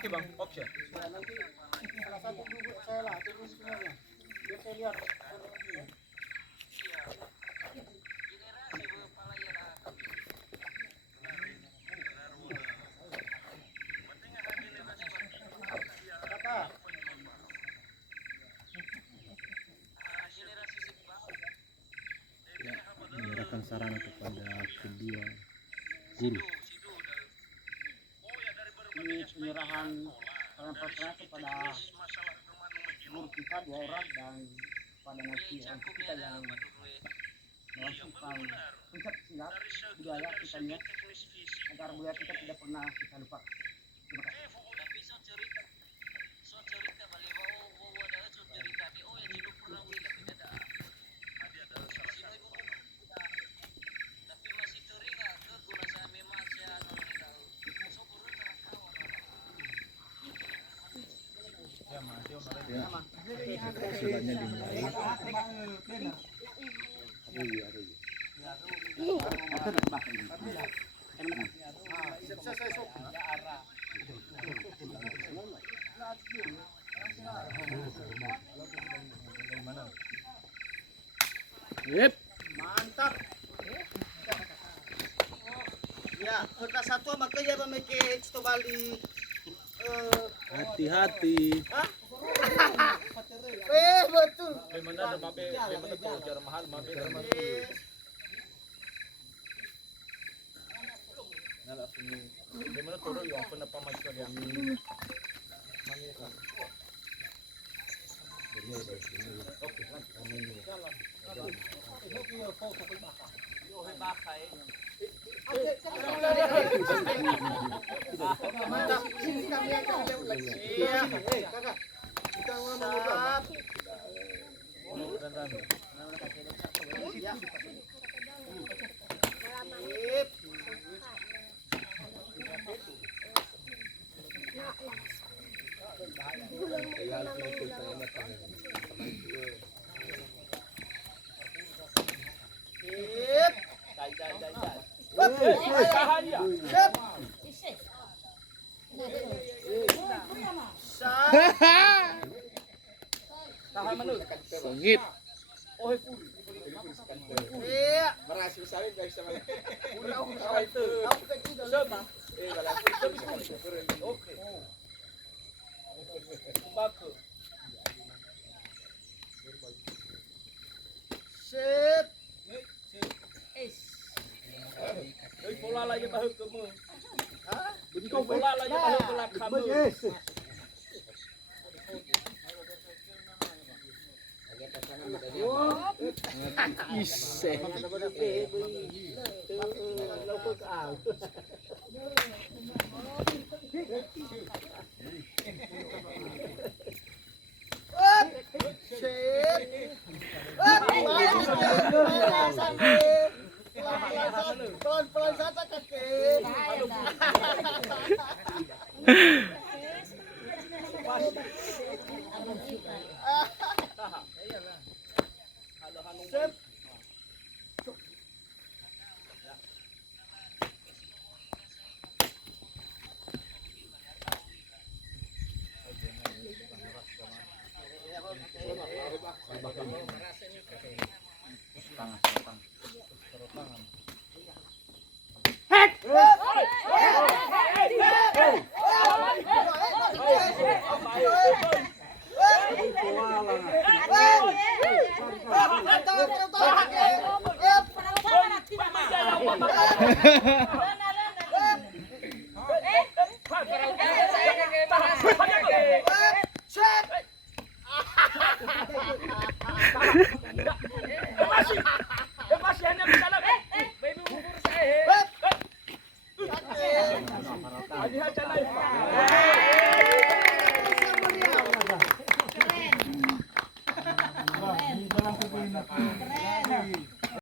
Oke bang, oke. Nanti salah satu duduk saya lah, turun semuanya. Biar saya lihat. Menyerahkan sarana kepada kedua guru. Ini penyerahan peran kepada guru kita 2 orang dan pada nanti orang kita yang melakukan pencak silat budaya kita lihat agar budaya kita tidak pernah kita lupa. Terima kasih. Ya, silatnya dimulai. Yep. Mantap. Ya, kertas satu makanya memiliki itu balik. Hati-hati. Betul. Bagaimana ada mabe, bagaimana tuh cara mahal mabe sama Nala sini. Bagaimana tuh yang pernah pamaj kali yang Sengit. Berhasil sawit guys sama. Oke. Baku. Sip. Pola lagi bahu kamu. Kau pola lagi bahu kelak kamu. Ise. Pelan-pelan saja kaki. Sip. Lihat jalan